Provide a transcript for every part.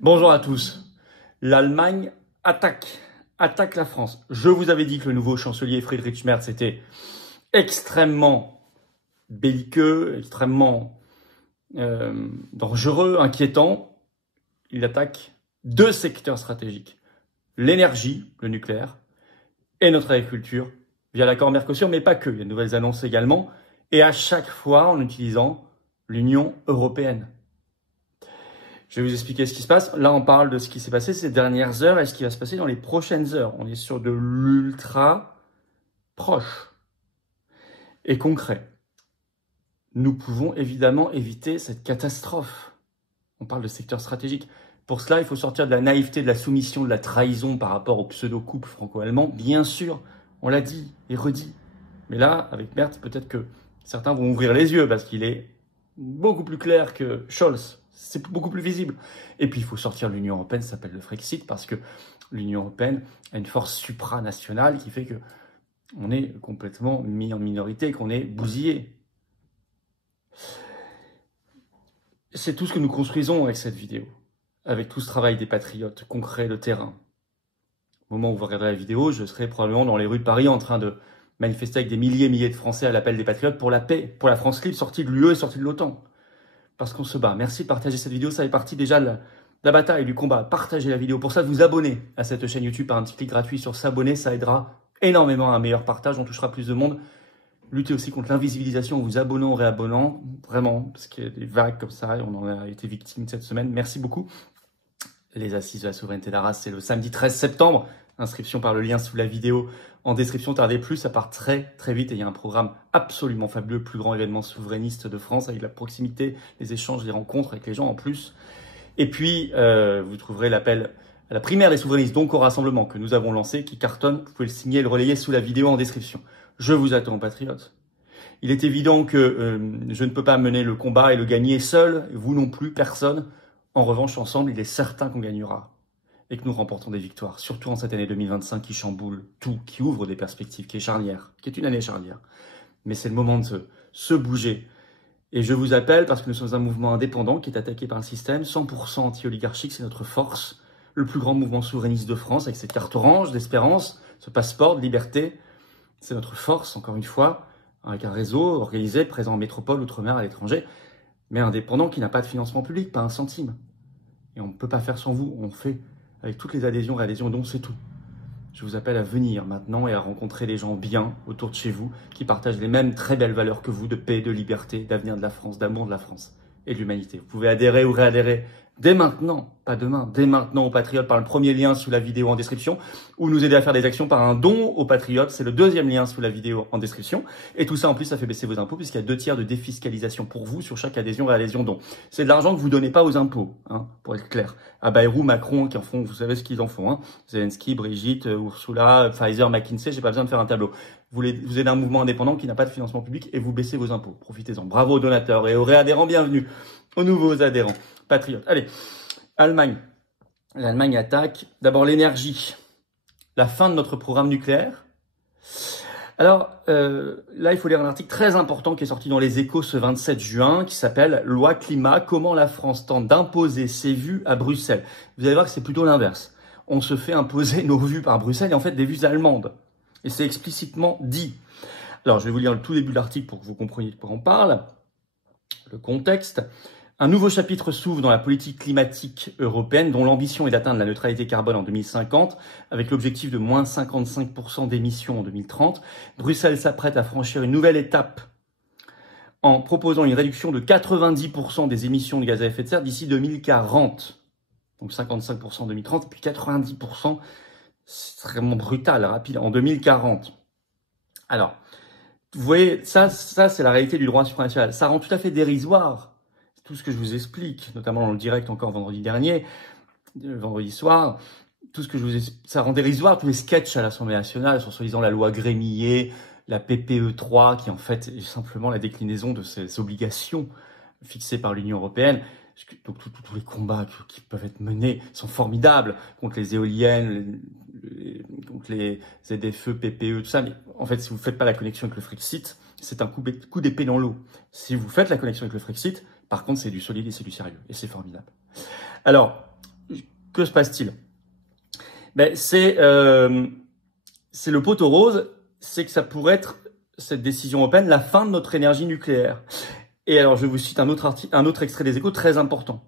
Bonjour à tous. L'Allemagne attaque la France. Je vous avais dit que le nouveau chancelier Friedrich Merz était extrêmement belliqueux, extrêmement dangereux, inquiétant. Il attaque deux secteurs stratégiques. L'énergie, le nucléaire, et notre agriculture via l'accord Mercosur, mais pas que. Il y a de nouvelles annonces également. Et à chaque fois en utilisant l'Union européenne. Je vais vous expliquer ce qui se passe. Là, on parle de ce qui s'est passé ces dernières heures et ce qui va se passer dans les prochaines heures. On est sur de l'ultra proche et concret. Nous pouvons évidemment éviter cette catastrophe. On parle de secteur stratégique. Pour cela, il faut sortir de la naïveté, de la soumission, de la trahison par rapport au pseudo-couple franco-allemand. Bien sûr, on l'a dit et redit. Mais là, avec Merz, peut-être que certains vont ouvrir les yeux parce qu'il est beaucoup plus clair que Scholz. C'est beaucoup plus visible. Et puis, il faut sortir de l'Union européenne, ça s'appelle le Frexit, parce que l'Union européenne a une force supranationale qui fait que on est complètement mis en minorité, qu'on est bousillé. C'est tout ce que nous construisons avec cette vidéo, avec tout ce travail des patriotes, concret, de terrain. Au moment où vous regarderez la vidéo, je serai probablement dans les rues de Paris en train de manifester avec des milliers et milliers de Français à l'appel des patriotes pour la paix, pour la France libre, sortie de l'UE et sortie de l'OTAN. Parce qu'on se bat. Merci de partager cette vidéo, ça fait partie déjà de la bataille, du combat. Partagez la vidéo. Pour ça, de vous abonner à cette chaîne YouTube par un petit clic gratuit sur s'abonner, ça aidera énormément à un meilleur partage, on touchera plus de monde. Luttez aussi contre l'invisibilisation en vous abonnant, réabonnant, vraiment, parce qu'il y a des vagues comme ça, et on en a été victime cette semaine. Merci beaucoup. Les assises de la souveraineté de la race, c'est le samedi 13 septembre. Inscription par le lien sous la vidéo en description. Tardez plus, ça part très très vite et il y a un programme absolument fabuleux, le plus grand événement souverainiste de France avec la proximité, les échanges, les rencontres avec les gens en plus. Et puis, vous trouverez l'appel à la primaire des souverainistes, donc au rassemblement que nous avons lancé, qui cartonne. Vous pouvez le signer et le relayer sous la vidéo en description. Je vous attends, patriotes. Il est évident que je ne peux pas mener le combat et le gagner seul, vous non plus, personne. En revanche, ensemble, il est certain qu'on gagnera et que nous remportons des victoires, surtout en cette année 2025 qui chamboule tout, qui ouvre des perspectives, qui est charnière, qui est une année charnière. Mais c'est le moment de se bouger. Et je vous appelle parce que nous sommes un mouvement indépendant qui est attaqué par un système 100% anti-oligarchique, c'est notre force, le plus grand mouvement souverainiste de France avec cette carte orange d'espérance, ce passeport de liberté. C'est notre force, encore une fois, avec un réseau organisé, présent en métropole, outre-mer, à l'étranger, mais indépendant qui n'a pas de financement public, pas un centime. Et on ne peut pas faire sans vous, on fait avec toutes les adhésions, réadhésions, donc c'est tout. Je vous appelle à venir maintenant et à rencontrer des gens bien autour de chez vous qui partagent les mêmes très belles valeurs que vous de paix, de liberté, d'avenir de la France, d'amour de la France et de l'humanité. Vous pouvez adhérer ou réadhérer dès maintenant, pas demain, dès maintenant aux Patriotes par le premier lien sous la vidéo en description ou nous aider à faire des actions par un don aux Patriotes, c'est le deuxième lien sous la vidéo en description. Et tout ça en plus, ça fait baisser vos impôts puisqu'il y a 2 tiers de défiscalisation pour vous sur chaque adhésion, réadhésion, don. C'est de l'argent que vous donnez pas aux impôts, hein, pour être clair. À Bayrou, Macron qui en font, vous savez ce qu'ils en font, hein. Zelensky, Brigitte, Ursula, Pfizer, McKinsey, j'ai pas besoin de faire un tableau. Vous êtes un mouvement indépendant qui n'a pas de financement public et vous baissez vos impôts. Profitez-en. Bravo aux donateurs et aux réadhérents, bienvenue aux nouveaux adhérents. Patriotes. Allez, Allemagne. L'Allemagne attaque d'abord l'énergie. La fin de notre programme nucléaire. Alors, là, il faut lire un article très important qui est sorti dans les Échos ce 27 juin, qui s'appelle « Loi climat, comment la France tente d'imposer ses vues à Bruxelles ». Vous allez voir que c'est plutôt l'inverse. On se fait imposer nos vues par Bruxelles et en fait des vues allemandes. Et c'est explicitement dit. Alors, je vais vous lire le tout début de l'article pour que vous compreniez de quoi on parle. Le contexte. Un nouveau chapitre s'ouvre dans la politique climatique européenne dont l'ambition est d'atteindre la neutralité carbone en 2050 avec l'objectif de moins 55% d'émissions en 2030. Bruxelles s'apprête à franchir une nouvelle étape en proposant une réduction de 90% des émissions de gaz à effet de serre d'ici 2040. Donc 55% en 2030 puis 90%, c'est extrêmement brutal, rapide, en 2040. Alors, vous voyez, ça c'est la réalité du droit supranational. Ça rend tout à fait dérisoire tout ce que je vous explique, notamment dans le direct encore vendredi dernier, vendredi soir, tout ce que je vous explique, ça rend dérisoire tous les sketchs à l'Assemblée nationale sur soi-disant la loi Grémillet, la PPE 3, qui en fait est simplement la déclinaison de ces obligations fixées par l'Union européenne. Donc tous les combats qui peuvent être menés sont formidables contre les éoliennes, contre les ZFE, PPE, tout ça. Mais en fait, si vous ne faites pas la connexion avec le Frexit, c'est un coup d'épée dans l'eau. Si vous faites la connexion avec le Frexit, par contre, c'est du solide et c'est du sérieux. Et c'est formidable. Alors, Que se passe-t-il? Ben, c'est le poteau rose, c'est que ça pourrait être, cette décision européenne, la fin de notre énergie nucléaire. Et alors, je vous cite un autre extrait des Échos très important.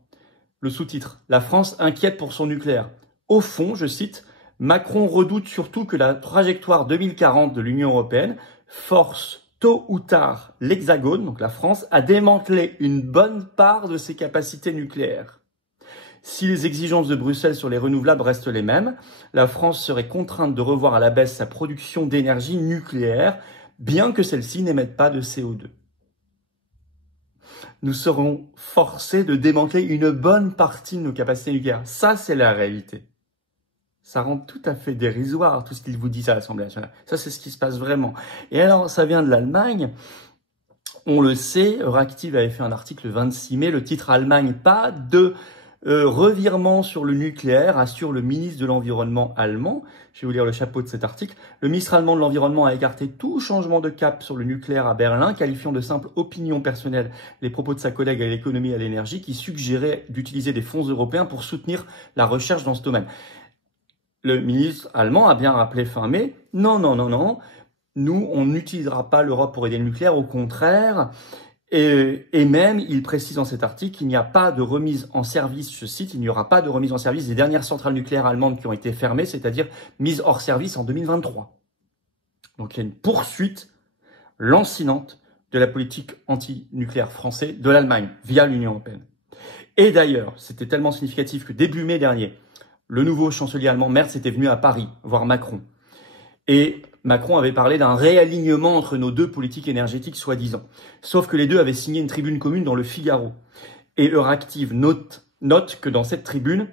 Le sous-titre, la France inquiète pour son nucléaire. Au fond, je cite, Macron redoute surtout que la trajectoire 2040 de l'Union européenne force tôt ou tard l'Hexagone, donc la France, à démanteler une bonne part de ses capacités nucléaires. Si les exigences de Bruxelles sur les renouvelables restent les mêmes, la France serait contrainte de revoir à la baisse sa production d'énergie nucléaire, bien que celle-ci n'émette pas de CO2. Nous serons forcés de démanteler une bonne partie de nos capacités nucléaires. Ça, c'est la réalité. Ça rend tout à fait dérisoire tout ce qu'il vous dit à l'Assemblée nationale. Ça, c'est ce qui se passe vraiment. Et alors, ça vient de l'Allemagne. On le sait, Euractiv avait fait un article le 26 mai, le titre « Allemagne, pas de revirement sur le nucléaire », assure le ministre de l'Environnement allemand. Je vais vous lire le chapeau de cet article. Le ministre allemand de l'Environnement a écarté tout changement de cap sur le nucléaire à Berlin, qualifiant de simple opinion personnelle les propos de sa collègue à l'économie et à l'énergie qui suggérait d'utiliser des fonds européens pour soutenir la recherche dans ce domaine. Le ministre allemand a bien rappelé fin mai, non, nous, on n'utilisera pas l'Europe pour aider le nucléaire, au contraire. Et même, il précise dans cet article qu'il n'y a pas de remise en service, je cite, il n'y aura pas de remise en service des dernières centrales nucléaires allemandes qui ont été fermées, c'est-à-dire mises hors service en 2023. Donc il y a une poursuite lancinante de la politique anti-nucléaire française de l'Allemagne via l'Union européenne. Et d'ailleurs, c'était tellement significatif que début mai dernier, le nouveau chancelier allemand Merz était venu à Paris voir Macron. Et Macron avait parlé d'un réalignement entre nos deux politiques énergétiques soi-disant. Sauf que les deux avaient signé une tribune commune dans le Figaro. Et Euractiv note que dans cette tribune,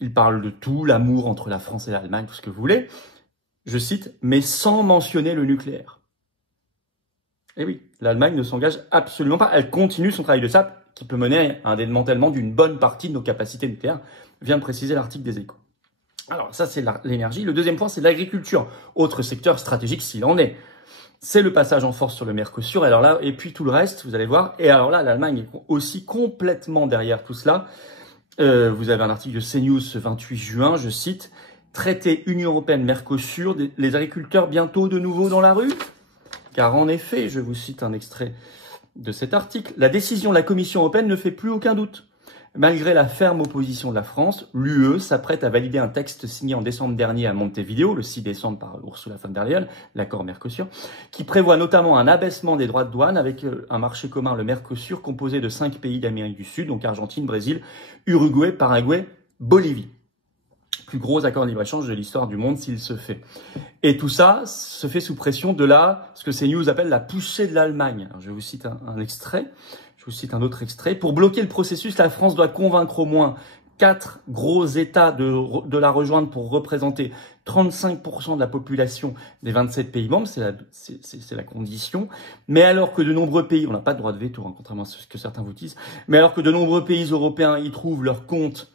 il parle de tout, l'amour entre la France et l'Allemagne, tout ce que vous voulez. Je cite, mais sans mentionner le nucléaire. Et oui, l'Allemagne ne s'engage absolument pas. Elle continue son travail de sape qui peut mener à un démantèlement d'une bonne partie de nos capacités nucléaires, vient de préciser l'article des Échos. Alors ça, c'est l'énergie. Le deuxième point, c'est l'agriculture. Autre secteur stratégique s'il en est. C'est le passage en force sur le Mercosur. Alors là, et puis tout le reste, vous allez voir. Et alors là, l'Allemagne est aussi complètement derrière tout cela. Vous avez un article de CNews ce 28 juin, je cite, « Traité Union Européenne-Mercosur, les agriculteurs bientôt de nouveau dans la rue ?» Car en effet, je vous cite un extrait de cet article, « La décision de la Commission européenne ne fait plus aucun doute. Malgré la ferme opposition de la France, l'UE s'apprête à valider un texte signé en décembre dernier à Montevideo, le 6 décembre par Ursula von der Leyen, l'accord Mercosur, qui prévoit notamment un abaissement des droits de douane avec un marché commun, le Mercosur, composé de 5 pays d'Amérique du Sud, donc Argentine, Brésil, Uruguay, Paraguay, Bolivie. Plus gros accord de libre-échange de l'histoire du monde s'il se fait. Et tout ça se fait sous pression de ce que CNews appelle la poussée de l'Allemagne. Je vous cite un extrait. Je vous cite un autre extrait. Pour bloquer le processus, la France doit convaincre au moins 4 gros États de la rejoindre pour représenter 35% de la population des 27 pays membres. C'est la condition. Mais alors que de nombreux pays, on n'a pas de droit de veto, hein, contrairement à ce que certains vous disent, mais alors que de nombreux pays européens y trouvent leur compte,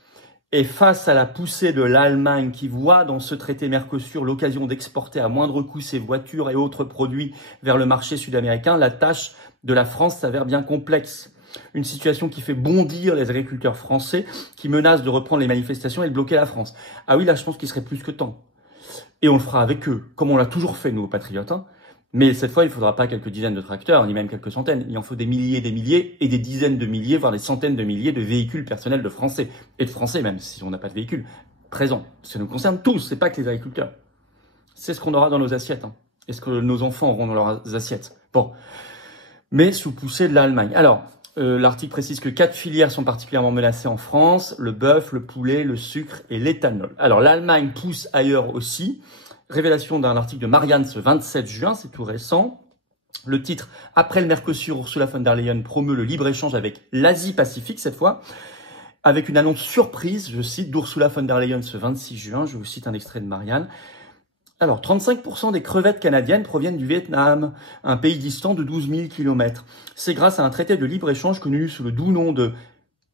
et face à la poussée de l'Allemagne qui voit dans ce traité Mercosur l'occasion d'exporter à moindre coût ses voitures et autres produits vers le marché sud-américain, la tâche de la France s'avère bien complexe. Une situation qui fait bondir les agriculteurs français qui menacent de reprendre les manifestations et de bloquer la France. Ah oui, là je pense qu'il serait plus que temps. Et on le fera avec eux, comme on l'a toujours fait nous aux patriotes. Hein. Mais cette fois, il ne faudra pas quelques dizaines de tracteurs, ni même quelques centaines. Il en faut des milliers et des dizaines de milliers, voire des centaines de milliers de véhicules personnels de Français. Et de Français même, si on n'a pas de véhicules présents. Ça nous concerne tous, c'est pas que les agriculteurs. C'est ce qu'on aura dans nos assiettes. Hein. Et ce que nos enfants auront dans leurs assiettes. Bon. Mais sous poussée de l'Allemagne. Alors, l'article précise que 4 filières sont particulièrement menacées en France. Le bœuf, le poulet, le sucre et l'éthanol. Alors, l'Allemagne pousse ailleurs aussi. Révélation d'un article de Marianne ce 27 juin, c'est tout récent. Le titre « Après le Mercosur, Ursula von der Leyen promeut le libre-échange avec l'Asie-Pacifique » cette fois, avec une annonce surprise, je cite, d'Ursula von der Leyen ce 26 juin, je vous cite un extrait de Marianne. Alors, 35% des crevettes canadiennes proviennent du Vietnam, un pays distant de 12 000 km. C'est grâce à un traité de libre-échange connu sous le doux nom de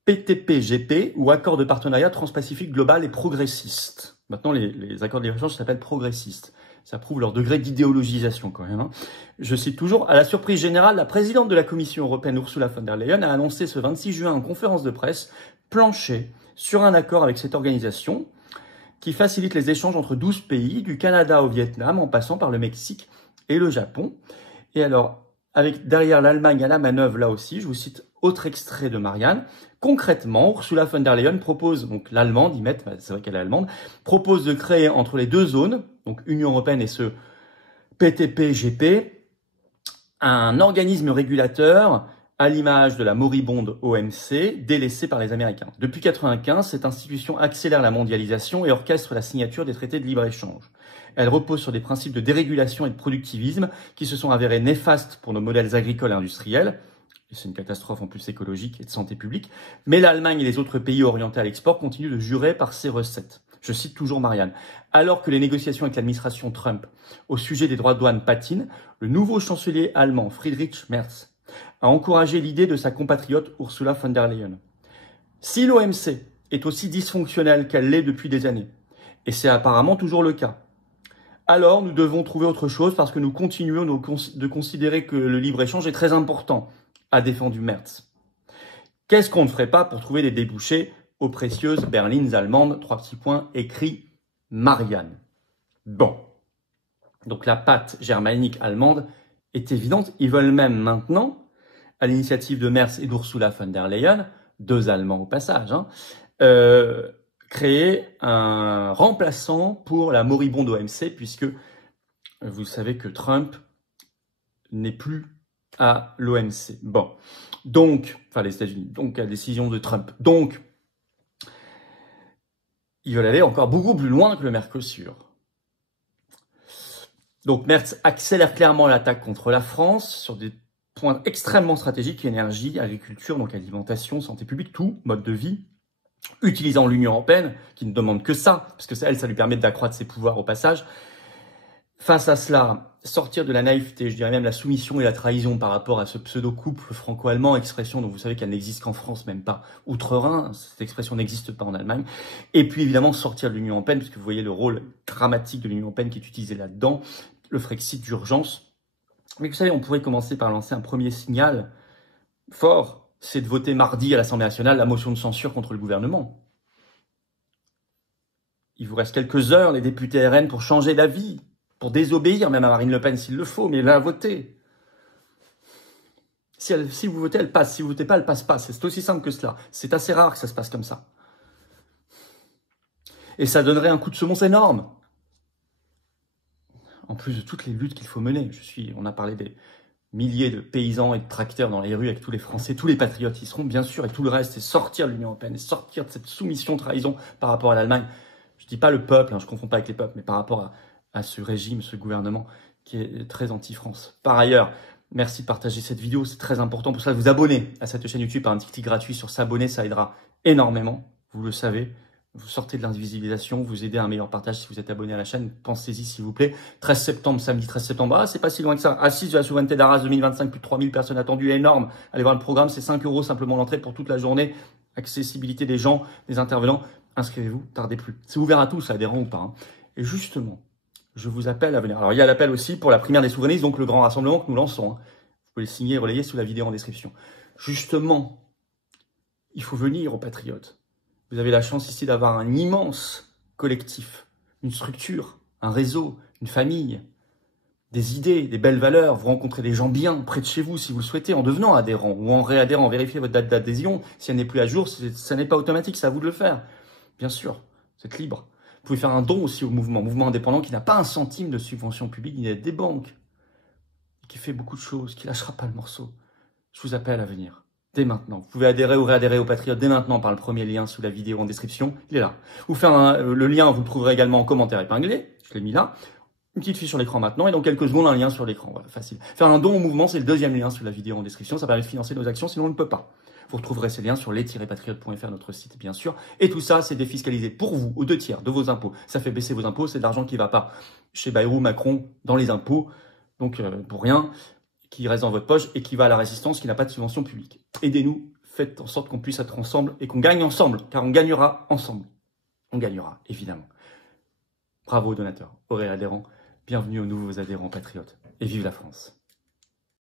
PTPGP, ou Accord de partenariat transpacifique global et progressiste. Maintenant, les accords de libre-échange s'appellent progressistes. Ça prouve leur degré d'idéologisation quand même. Hein. Je cite toujours, à la surprise générale, la présidente de la Commission européenne, Ursula von der Leyen, a annoncé ce 26 juin en conférence de presse plancher sur un accord avec cette organisation qui facilite les échanges entre 12 pays, du Canada au Vietnam, en passant par le Mexique et le Japon. Et alors, avec derrière l'Allemagne à la manœuvre, là aussi, je vous cite autre extrait de Marianne. Concrètement, Ursula von der Leyen propose, donc l'allemande, c'est vrai qu'elle est allemande, propose de créer entre les deux zones, donc Union européenne et ce PTP-GP, un organisme régulateur à l'image de la moribonde OMC, délaissée par les Américains. Depuis 1995, cette institution accélère la mondialisation et orchestre la signature des traités de libre-échange. Elle repose sur des principes de dérégulation et de productivisme qui se sont avérés néfastes pour nos modèles agricoles et industriels. C'est une catastrophe en plus écologique et de santé publique. Mais l'Allemagne et les autres pays orientés à l'export continuent de jurer par ces recettes. Je cite toujours Marianne. Alors que les négociations avec l'administration Trump au sujet des droits de douane patinent, le nouveau chancelier allemand Friedrich Merz a encouragé l'idée de sa compatriote Ursula von der Leyen. Si l'OMC est aussi dysfonctionnelle qu'elle l'est depuis des années, et c'est apparemment toujours le cas, alors nous devons trouver autre chose parce que nous continuons de considérer que le libre-échange est très important, a défendu Merz. Qu'est-ce qu'on ne ferait pas pour trouver des débouchés aux précieuses berlines allemandes, 3 petits points, écrit Marianne. Bon. Donc la patte germanique allemande est évidente. Ils veulent même maintenant, à l'initiative de Merz et d'Ursula von der Leyen, 2 Allemands au passage, créer un remplaçant pour la moribonde OMC, puisque vous savez que Trump n'est plus à l'OMC. Bon, donc, enfin les États-Unis, donc à la décision de Trump. Donc, ils veulent aller encore beaucoup plus loin que le Mercosur. Donc Merz accélère clairement l'attaque contre la France sur des points extrêmement stratégiques, énergie, agriculture, donc alimentation, santé publique, tout, mode de vie, utilisant l'Union européenne, qui ne demande que ça, parce que elle, ça lui permet d'accroître ses pouvoirs au passage. Face à cela, sortir de la naïveté, je dirais même la soumission et la trahison par rapport à ce pseudo-couple franco-allemand, expression dont vous savez qu'elle n'existe qu'en France, même pas outre-Rhin, cette expression n'existe pas en Allemagne. Et puis évidemment sortir de l'Union européenne, puisque vous voyez le rôle dramatique de l'Union européenne qui est utilisé là-dedans, le Frexit d'urgence. Mais vous savez, on pourrait commencer par lancer un premier signal fort, c'est de voter mardi à l'Assemblée nationale la motion de censure contre le gouvernement. Il vous reste quelques heures, les députés RN, pour changer d'avis, pour désobéir même à Marine Le Pen s'il le faut, mais la voter. Si vous votez, elle passe. Si vous votez pas, elle passe pas. C'est aussi simple que cela. C'est assez rare que ça se passe comme ça. Et ça donnerait un coup de semonce énorme. En plus de toutes les luttes qu'il faut mener. On a parlé des milliers de paysans et de tracteurs dans les rues avec tous les Français, tous les patriotes y seront, bien sûr, et tout le reste, c'est sortir de l'Union européenne, et sortir de cette soumission, trahison par rapport à l'Allemagne. Je dis pas le peuple, je confonds pas avec les peuples, mais par rapport à ce régime, ce gouvernement qui est très anti-France. Par ailleurs, merci de partager cette vidéo, c'est très important pour ça, de vous abonner à cette chaîne YouTube par un petit clic gratuit sur s'abonner, ça aidera énormément, vous le savez. Vous sortez de l'invisibilisation, vous aidez à un meilleur partage si vous êtes abonné à la chaîne. Pensez-y s'il vous plaît. 13 septembre, samedi 13 septembre. C'est pas si loin que ça. Assise de la souveraineté d'Arras 2025, plus de 3000 personnes attendues, énorme. Allez voir le programme, c'est 5 € simplement l'entrée pour toute la journée. Accessibilité des gens, des intervenants. Inscrivez-vous, tardez plus. C'est ouvert à tous, adhérents ou pas. Et justement, je vous appelle à venir. Alors il y a l'appel aussi pour la primaire des souverainistes, donc le grand rassemblement que nous lançons. Vous pouvez le signer et relayer sous la vidéo en description. Justement, il faut venir aux patriotes. Vous avez la chance ici d'avoir un immense collectif, une structure, un réseau, une famille, des idées, des belles valeurs. Vous rencontrez des gens bien près de chez vous si vous le souhaitez en devenant adhérent ou en réadhérant. Vérifiez votre date d'adhésion. Si elle n'est plus à jour, ça n'est pas automatique, c'est à vous de le faire. Bien sûr, vous êtes libre. Vous pouvez faire un don aussi au mouvement indépendant qui n'a pas un centime de subvention publique ni d'aide des banques, qui fait beaucoup de choses, qui lâchera pas le morceau. Je vous appelle à venir. Dès maintenant. Vous pouvez adhérer ou réadhérer aux Patriotes dès maintenant par le premier lien sous la vidéo en description. Il est là. Vous faire le lien, vous le trouverez également en commentaire épinglé. Je l'ai mis là. Une petite fiche sur l'écran maintenant et dans quelques secondes un lien sur l'écran. Voilà, facile. Faire un don au mouvement, c'est le deuxième lien sous la vidéo en description. Ça permet de financer nos actions, sinon on ne peut pas. Vous retrouverez ces liens sur les-patriotes.fr, notre site bien sûr. Et tout ça, c'est défiscalisé pour vous, aux 2/3 de vos impôts. Ça fait baisser vos impôts, c'est de l'argent qui ne va pas chez Bayrou, Macron, dans les impôts. Donc pour rien, qui reste dans votre poche et qui va à la résistance, qui n'a pas de subvention publique. Aidez-nous. Faites en sorte qu'on puisse être ensemble et qu'on gagne ensemble, car on gagnera ensemble. On gagnera, évidemment. Bravo aux donateurs, aux réadhérents. Bienvenue aux nouveaux adhérents patriotes. Et vive la France.